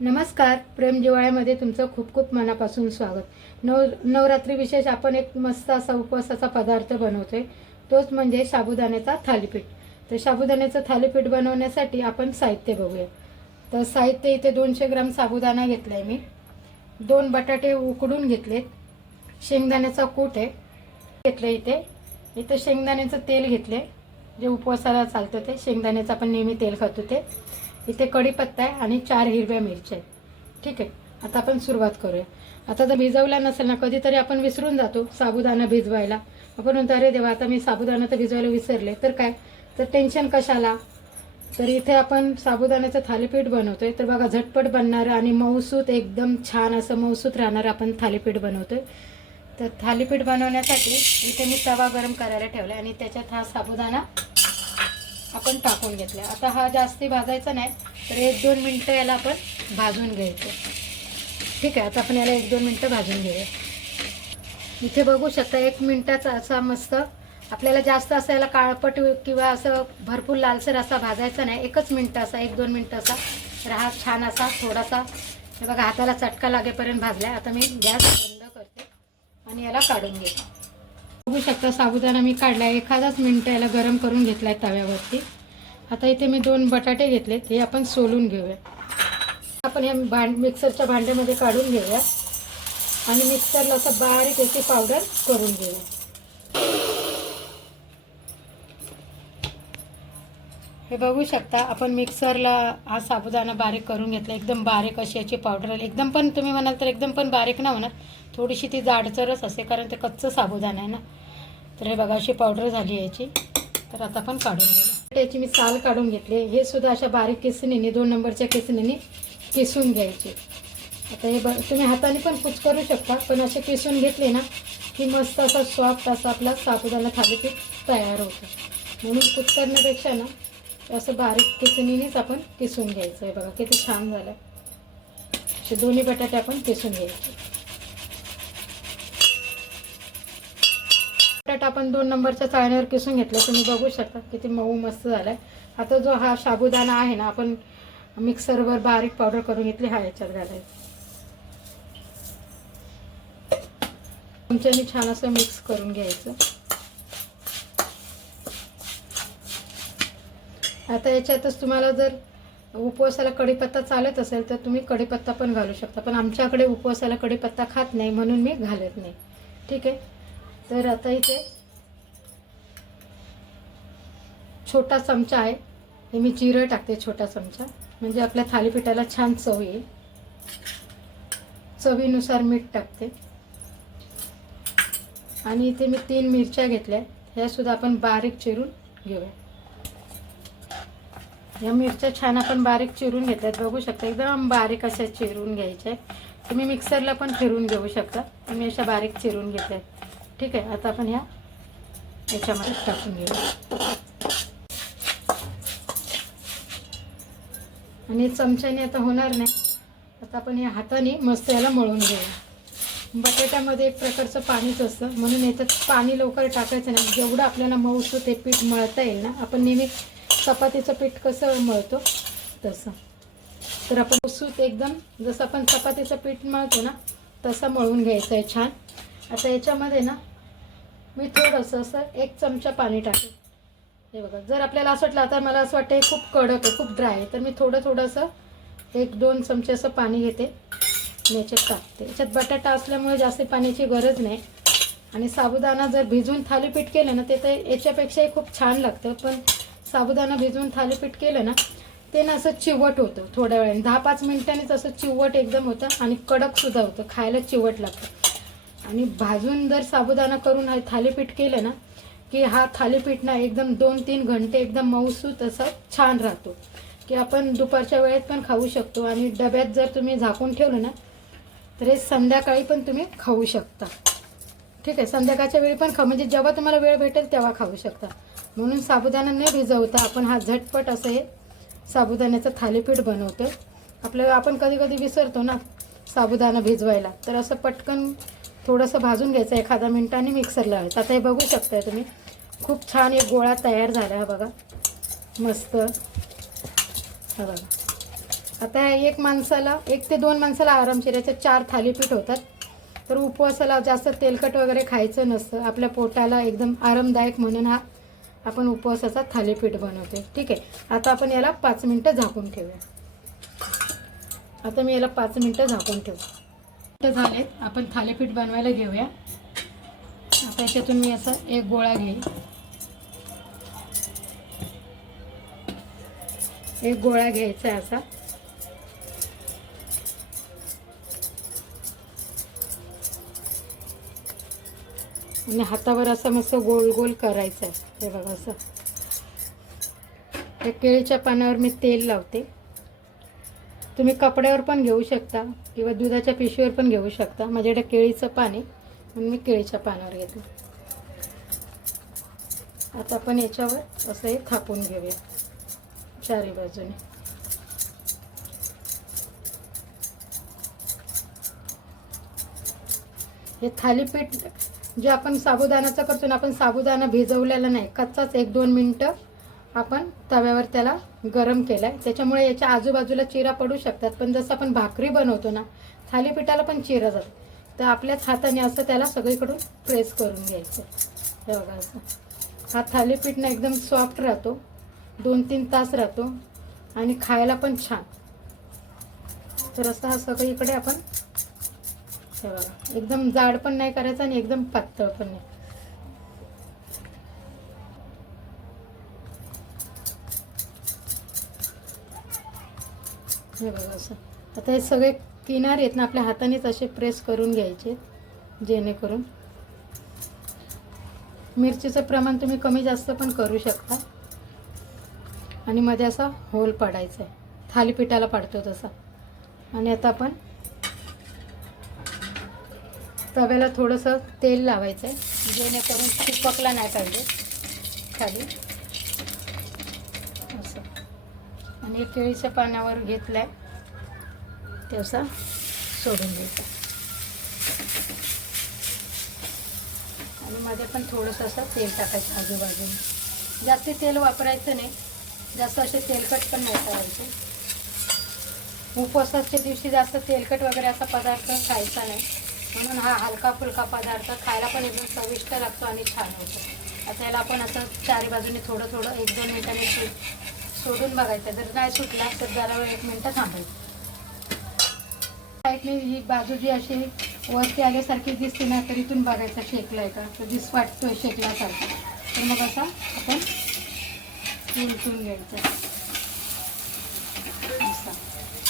नमस्कार प्रेम जिवाळ्यामध्ये तुमचं खूप खूप मनापासून स्वागत. नव नवरात्री विशेष आपण एक मस्त असा उपवासाचा पदार्थ बनवतोय. तोच म्हणजे साबुदाण्याचा थालीपीठ. तर साबुदाण्याचं थालीपीठ बनवण्यासाठी आपण साहित्य बघूया. तर साहित्य इथे दोनशे ग्राम साबुदाणा घेतला आहे मी. दोन बटाटे उकडून घेतलेत. शेंगदाण्याचा कूट आहे. घेतलं इथे. इथं शेंगदाण्याचं तेल घेतले जे उपवासाला चालतं ते. शेंगदाण्याचं आपण नेहमी तेल खातो ते. इथे कढीपत्ता आहे आणि चार हिरव्या मिरच्या आहेत. ठीक आहे. आता आपण सुरुवात करूया. आता जर भिजवला नसेल ना कधीतरी आपण विसरून जातो साबुदाणा भिजवायला. आपण म्हणतो अरे देवा आता मी साबुदाणा तर भिजवायला विसरले. तर काय? तर टेन्शन कशाला? तर इथे आपण साबुदाण्याचं थालीपीठ बनवतोय. तर बघा झटपट बनणारं आणि मऊसूत एकदम छान असं मऊसूत राहणारं आपण थालीपीठ बनवतोय. तर थालीपीठ बनवण्यासाठी इथे मी तवा गरम करायला ठेवला आणि त्याच्यात हा साबुदाणा आपण टाकून घेतला आता हा जास्ती भाजायचा नाही तर एक दोन मिनटं याला आपण भाजून घ्यायचं. ठीक आहे आता आपण याला एक दोन मिनटं भाजून घेऊया. इथे बघू शकता एक मिनटाचा असा मस्त आपल्याला जास्त असं याला काळपट किंवा असं भरपूर लालसर असा भाजायचा नाही. एकच मिनटं असा एक दोन मिनटं असा. तर हा छान असा थोडासा हे बघा हाताला चटका लागेपर्यंत भाजलाय. आता मी गॅस बंद करते आणि याला काढून घेते. बघू शकता साबुदाणा मी काढला एखादाच मिनटं याला गरम करून घेतला आहे तव्यावरती. आता इथे मी दोन बटाटे घेतलेत हे आपण सोलून घेऊया. आपण या भांड मिक्सरच्या भांड्यामध्ये काढून घेऊया. आणि मिक्सरला असं बारीक याची पावडर करून घेऊया. हे बघू शकता आपण मिक्सरला हा साबुदाणा बारीक करून घेतला. एकदम बारीक अशी याची पावडर आली. एकदम पण तुम्ही म्हणाल तर एकदम पण बारीक ना होणार. थोडीशी ती जाडचरच असते कारण ते कच्चं साबुदाणा आहे ना. तर हे बघा अशी पावडर झाली याची. तर आता आपण काढून घेऊ बटाट्याची मी साल काढून घेतले. हे सुद्धा अशा बारीक किसणीने दोन नंबरच्या किसणीने किसून घ्यायचे. आता हे ब तुम्ही हाताने पण कुच करू शकता पण असे किसून घेतले ना की मस्त असा सॉफ्ट असा आपला साबुदाणा थालीपीठ तयार होतं. म्हणून कुच करण्यापेक्षा ना असं बारीक किसणीनेच आपण किसून घ्यायचं. आहे बघा किती छान झालं. असे दोन्ही बटाटे आपण किसून घ्यायचे. बटाटा आपण दोन नंबरच्या चाळण्यावर किसून घेतलं तुम्ही बघू शकता किती मऊ मस्त झालाय. आता जो हा साबुदाणा आहे ना आपण मिक्सरवर बारीक पावडर करून घेतली हा याच्यात घालायचा. चमच्याने छान असं मिक्स करून घ्यायचं. आता याच्यातच तुम्हाला जर उपवासाला कढीपत्ता चालत असेल तर तुम्ही कढीपत्ता पण घालू शकता. पण आमच्याकडे उपवासाला कढीपत्ता खात नाही म्हणून मी घालत नाही. ठीक आहे? तर आता इथे छोटा चमचा आहे. हे मी जिरं टाकते छोटा चमचा. म्हणजे आपल्या थालीपीठाला छान चव येईल. चवीनुसार मीठ टाकते. आणि इथे मी तीन मिरच्या घेतल्या ह्या सुद्धा आपण बारीक चिरून घेऊया. या मिरच्या छान आपण बारीक चिरून घेतल्यात. बघू शकता एकदम बारीक अशा चिरून घ्यायच्या तुम्ही मिक्सरला पण फिरून घेऊ शकता. तुम्ही अशा बारीक चिरून घेतल्यात. ठीक आहे आता आपण ह्या याच्यामध्ये टाकून घेऊ आणि चमच्याने आता होणार नाही. आता आपण या हाताने मस्त याला मळून घेऊ बटाट्यामध्ये एक प्रकारचं पाणीच असतं. म्हणून याच्यात पाणी लवकर टाकायचं नाही. जेवढं आपल्याला मऊसू ते पीठ मळता येईल ना आपण नेहमी चपातीचं पीठ कसं मळतो तसं. तर आपण सूत एकदम जसं आपण चपातीचं पीठ मळतो ना तसं मळून घ्यायचं आहे छान. आता याच्यामध्ये ना मी थोडंसं असं एक चमचा पाणी टाकेल हे बघा जर आपल्याला असं वाटलं आता मला असं वाटतं हे खूप कडक आहे खूप ड्राय आहे तर मी थोडं थोडंसं एक दोन चमचे असं पाणी घेते आणि याच्यात टाकते. याच्यात बटाटा असल्यामुळे जास्त पाण्याची गरज नाही. आणि साबुदाणा जर भिजून थालीपीठ केलं ना ते तर याच्यापेक्षाही खूप छान लागतं पण साबुदाणा भिजवून थालीपीठ केलं ना ते ना असं चिवट होतं थोड्या वेळाने. दहा पाच मिनिटांनीच असं चिवट एकदम होतं आणि कडकसुद्धा होतं खायला चिवट लागतं. आणि भाजून जर साबुदाणा करून थालीपीठ केलं ना की हा थालीपीठ ना एकदम दोन तीन घंटे एकदम मऊसूत असा छान राहतो. की आपण दुपारच्या वेळेत पण खाऊ शकतो आणि डब्यात जर तुम्ही झाकून ठेवलं ना तर हे संध्याकाळी पण तुम्ही खाऊ शकता. ठीक आहे संध्याकाळच्या वेळी पण खा म्हणजे जेव्हा तुम्हाला वेळ भेटेल तेव्हा खाऊ शकता. म्हणून साबुदाणा न भिजवता आपण हा झटपट असं हे साबुदाण्याचं थालीपीठ बनवतो आपल्याला आपण कधी कधी विसरतो ना साबुदाणा भिजवायला. तर असं पटकन थोडंसं भाजून घ्यायचं एखादा मिनिटाने मिक्सरला. लावायचं आता हे बघू शकताय तुम्ही. खूप छान एक गोळा तयार झाला हा बघा. मस्त. हा बघा. आता एक माणसाला एक ते दोन माणसाला आरामशीर याच्यात चार थालीपीठ होतात. तर उपवासाला जास्त तेलकट वगैरे खायचं नसतं. आपल्या पोटाला एकदम आरामदायक म्हणून हा आपण उपवासाचा थालीपीठ बनवते ठीक आहे. आता आपण याला पाच मिनटं झाकून ठेवूया. आता मी याला पाच मिनटं झाकून ठेवू झालेत. आपण थालीपीठ बनवायला घेऊया. आता याच्यातून मी असा एक गोळा घेईन एक गोळा घ्यायचा आहे असा. आणि हातावर असं मस्त गोल गोल करायचं आहे. हे बघा असं. त्या केळीच्या पानावर मी तेल लावते. तुम्ही कपड्यावर पण घेऊ शकता किंवा दुधाच्या पिशवीवर पण घेऊ शकता. माझ्याकडे केळीचं पान आहे म्हणून मी केळीच्या पानावर घेते. आता आपण याच्यावर असं हे थापून घेऊया. चारी बाजूने. हे थालीपीठ जे आपण साबुदाण्याचं करतो ना आपण साबुदाणा भिजवलेला नाही कच्चाच एक दोन मिनटं आपण तव्यावर त्याला गरम केलाय. त्याच्यामुळे याच्या आजूबाजूला चिरा पडू शकतात पण जसं आपण भाकरी बनवतो ना थालीपीठाला पण चिरा जातो. तर आपल्याच हाताने असं त्याला सगळीकडून प्रेस करून घ्यायचं. हे बघा असं. हा थालीपीठ ना एकदम सॉफ्ट राहतो. दोन तीन तास राहतो आणि खायला पण छान. तर असं हा सगळीकडे आपण हे बघा एकदम जाड पण नाही करायचं आणि एकदम पातळ पण नाही. हे बघा असं. आता हे सगळे किनार आहेत ना आपल्या हातानेच असे प्रेस करून घ्यायचे जेणेकरून. मिरचीचं प्रमाण तुम्ही कमी जास्त पण करू शकता. आणि मध्ये असा होल पाडायचा आहे. थालीपीठाला पाडतो तसा. आणि आता आपण तव्याला थोडंसं तेल लावायचं आहे. जेणेकरून चिपकला नाही पाहिजे. खाली. असं. आणि केळीच्या पानावर घेतलं आहे ते असा सोडून द्यायचा. आणि मध्ये पण थोडंसं असं तेल टाकायचं आजूबाजूने जास्त तेल वापरायचं नाही. जास्त असे तेलकट पण नाही करायचे. उपवासाच्या दिवशी जास्त तेलकट वगैरे असा पदार्थ खायचा नाही. म्हणून हा हलका फुलका पदार्थ खायला पण एकदम चविष्ट लागतो आणि छान होतो. आता याला आपण असं चारी बाजूने थोडं थोडं एक दोन मिनिटांनी सोडून बघायचं. जर नाही सुटला तर जरा वेळ एक मिनटं थांबायचं. साईडने ही बाजू जी अशी वरती आल्यासारखी दिसते ना तर इथून बघायचा शेकलाय का? तर दिस वाटतोय शेकल्यासारखं. तर मग असा आपण उलटून घ्यायचं असं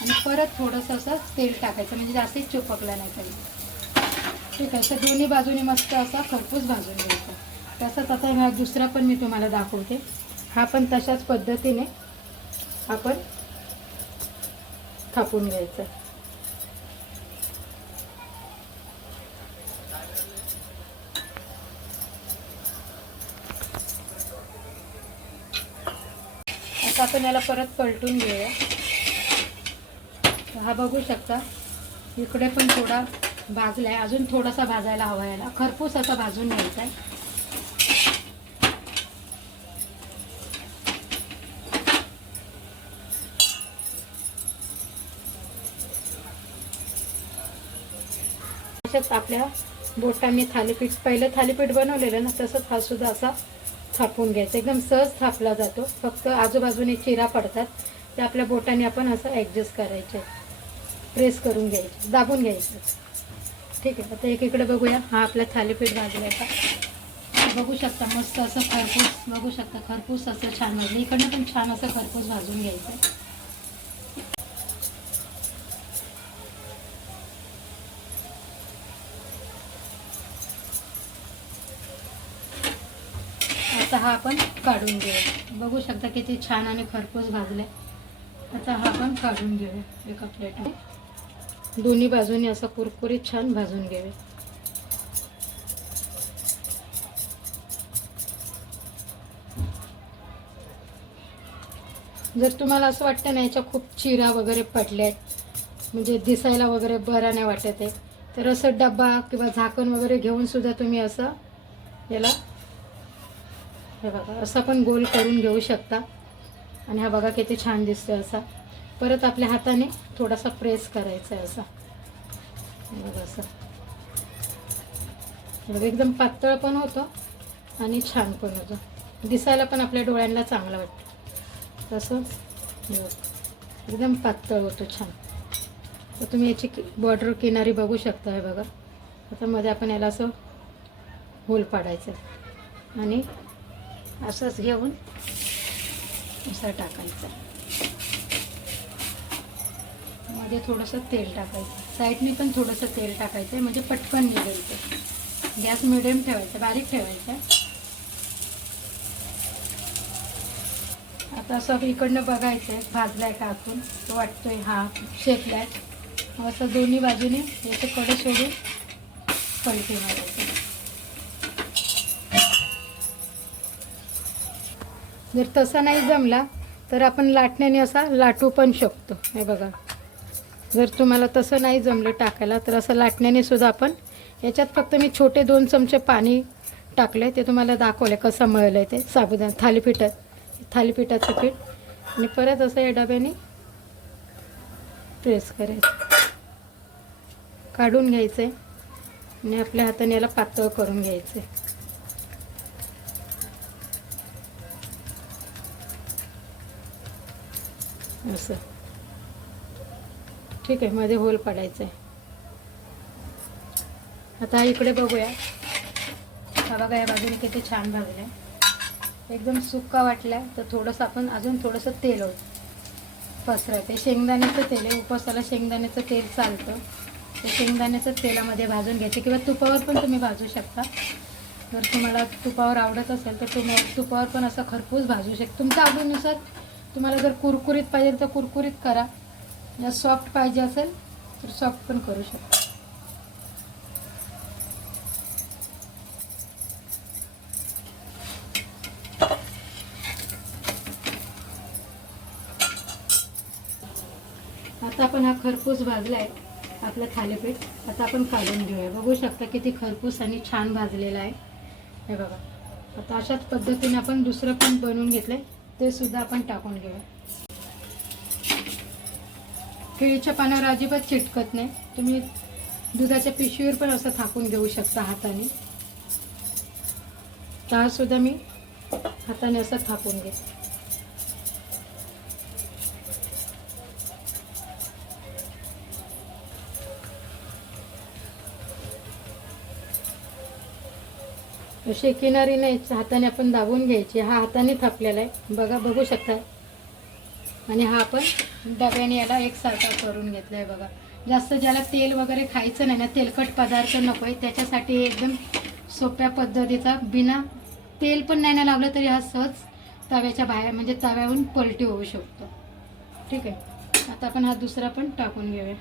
आणि परत थोडंसं असं तेल टाकायचं म्हणजे जास्तीच चिपकला नाही पाहिजे ठीक आहे तर दोन्ही बाजूने मस्त असा खरपूस भाजून घ्यायचा. तसंच आता हा दुसरा पण मी तुम्हाला दाखवते. हा पण तशाच पद्धतीने आपण थापून घ्यायचा. आपण याला परत पलटून घेऊया. हा बघू शकता. इकडे पण थोडा भाजला आहे अजून थोडासा भाजायला हवा याला. खरपूस असा भाजून घ्यायचा आहे अशाच आपल्या बोटांनी थालीपीठ पहिलं थालीपीठ बनवलेलं ना तसंच हा सुद्धा असा थापून घ्यायचं. एकदम सहज थापला जातो. फक्त आजूबाजूने चिरा पडतात. ते आपल्या बोटाने आपण असं ॲडजस्ट करायचे. प्रेस करून घ्यायचे. दाबून घ्यायचं. ठीक आहे. आता एकीकडे बघूया. हा आपला थालीपीठ भाजला आहे का बघू शकता मस्त असं खरपूस. बघू शकता खरपूस असं छान भाजलं इकडनं पण छान असं खरपूस भाजून घ्यायचं आता हा आपण काढून घेऊया. बघू शकता किती छान आणि खरपूस भाजले. आता हा आपण काढून घेऊया एका प्लेटमध्ये दोन्ही बाजूनी असं कुरकुरीत छान भाजून घेऊया. जर तुम्हाला असं वाटतं ना याच्या खूप चिरा वगैरे पडल्यात म्हणजे दिसायला वगैरे बरा नाही वाटत आहे तर असं डब्बा किंवा झाकण वगैरे घेऊन सुद्धा तुम्ही असं याला हे बघा असं पण गोल करून घेऊ शकता. आणि हा बघा किती छान दिसतोय असा. परत आपल्या हाताने थोडासा प्रेस करायचा आहे असा. बघा असं. बघा, एकदम पातळ पण होतं आणि छान पण होतं. दिसायला पण आपल्या डोळ्यांना चांगलं वाटतं. तसं एकदम पातळ होतो छान. तर तुम्ही याची बॉर्डर किनारी बघू शकता हे बघा. आता मध्ये आपण याला असं होल पाडायचं आणि असंच घेऊन असं टाकायचं. मध्ये थोडंसं तेल टाकायचं. साईडने पण थोडंसं तेल टाकायचं आहे म्हणजे पटकन निघेल ते गॅस मिडियम ठेवायचा बारीक ठेवायचा. आता असं इकडनं बघायचं आहे भाजलाय का आतून तो वाटतोय हा शेकलाय असं दोन्ही बाजूने याचं कडे सोडून पलटी मारायचं. जर तसा नाही जमला तर आपण लाटण्याने असा लाटू पण शकतो. हे बघा. जर तुम्हाला तसं नाही जमलं टाकायला तर असं लाटण्याने सुद्धा आपण याच्यात फक्त मी छोटे दोन चमचे पाणी टाकले ते तुम्हाला दाखवले कसं मळलं आहे ते. साबुदाणा थालीपीठात थालीपीठाचं पीठ. आणि परत असं या डब्याने प्रेस करायचं. काढून घ्यायचं आहे आणि आपल्या हाताने याला पातळ करून घ्यायचं आहे असं. ठीक आहे मध्ये होल पडायचं. आहे आता इकडे बघूया. हा बघा या बाजूने किती छान भाजलं. आहे एकदम सुक्का वाटला तर थोडंसं आपण अजून थोडंसं तेल पसरायचं शेंगदाण्याचं तेल आहे उपवासाला शेंगदाण्याचं तेल चालतं. ते शेंगदाण्याचं तेलामध्ये भाजून घ्यायचे किंवा तुपावर पण तुम्ही भाजू शकता. जर तुम्हाला तुपावर आवडत असेल तर तुम्ही तुपावर पण असं खरपूस भाजू शकता तुमच्या आवडीनुसार तुम्हाला जर कुरकुरीत पाहिजे तर कुरकुरीत करा. जर सॉफ्ट पाहिजे असेल तर सॉफ्ट पण करू शकता. आता आपण हा खरपूस भाजला आहे आपलं थालीपीठ. आता आपण काढून घेऊया. बघू शकता किती खरपूस आणि छान भाजलेला आहे. हे बघा. आता अशाच पद्धतीने आपण दुसरं पण बनवून घेतलंय. ते सुद्धा आपण टाकून घेऊया. केळीच्या पानावर अजिबात चिटकत नाही. तुम्ही दुधाच्या पिशवीवर पण असं थापून घेऊ शकता हाताने. तर सुद्धा मी हाताने असं थापून घेते. अशी किनारी नाही हाताने आपण दाबून घ्यायची. हा हाताने थापलेला आहे. बघा बघू शकता. आणि हा आपण डब्याने याला एकसारखा करून घेतला आहे बघा. जास्त ज्याला तेल वगैरे खायचं नाही ना तेलकट पदार्थ नको आहे त्याच्यासाठी एकदम सोप्या पद्धतीचा बिना तेल पण नाही ना लागलं तरी हा सहज तव्याच्या बाहेर म्हणजे तव्याहून पलटी होऊ शकतो. ठीक आहे. आता आपण हा दुसरा पण टाकून घेऊया.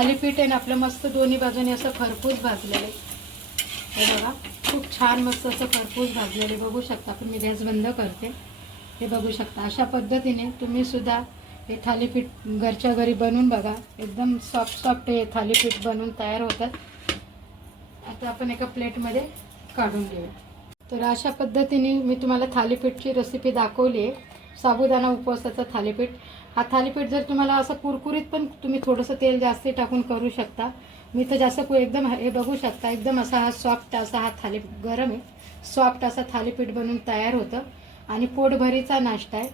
थालीपीठ आहे ना आपलं मस्त दोन्ही बाजूने असं खरपूस भाजलेलं आहे. हे बघा खूप छान मस्त असं खरपूस भाजलेले बघू शकता पण मी गॅस बंद करते. हे बघू शकता अशा पद्धतीने तुम्ही सुद्धा हे थालीपीठ घरच्या घरी बनवून बघा. एकदम सॉफ्ट सॉफ्ट हे थालीपीठ बनवून तयार होतात. आता आपण एका प्लेटमध्ये काढून घेऊया. तर अशा पद्धतीने मी तुम्हाला थालीपीठची रेसिपी दाखवली आहे. साबुदाणा उपवासाचं थालीपीठ. हा थालीपीठ जर तुम्हाला असं कुरकुरीत पण तुम्ही थोडंसं तेल जास्त टाकून करू शकता. मी तर जास्त कु- एकदम हे बघू शकता एकदम असा हा सॉफ्ट असा हा थाली गरम आहे. सॉफ्ट असा थालीपीठ बनवून तयार होतं. आणि पोटभरीचा नाश्ता आहे.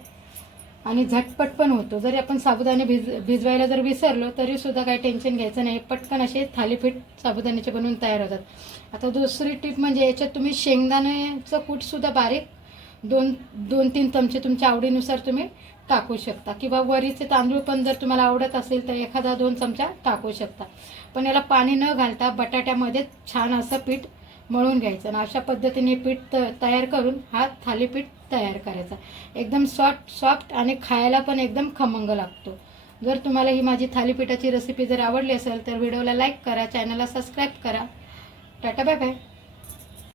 आणि झटपट पण होतो. जरी आपण साबुदाणे भिज भिजवायला जर विसरलो तरी सुद्धा काही टेन्शन घ्यायचं नाही. पटकन असे थालीपीठ साबुदाण्याचे बनवून तयार होतात. आता दुसरी टीप म्हणजे याच्यात तुम्ही शेंगदाण्याचं कूटसुद्धा बारीक दोन दोन तीन चमचे तुमच्या आवडीनुसार तुम्ही टाकू शकता. किंवा वरीचे तांदूळ पण जर तुम्हाला आवडत असेल तर एखादा दोन चमचा टाकू शकता. पण याला पाणी न घालता बटाट्यामध्ये छान असं पीठ मळून घ्यायचं आणि अशा पद्धतीने पीठ त तयार करून हा थालीपीठ तयार करायचा. एकदम सॉफ्ट सॉफ्ट आणि खायला पण एकदम खमंग लागतो. जर तुम्हाला ही माझी थालीपीठाची रेसिपी जर आवडली असेल तर व्हिडिओला लाईक करा चॅनलला सबस्क्राईब करा. Tata bye bye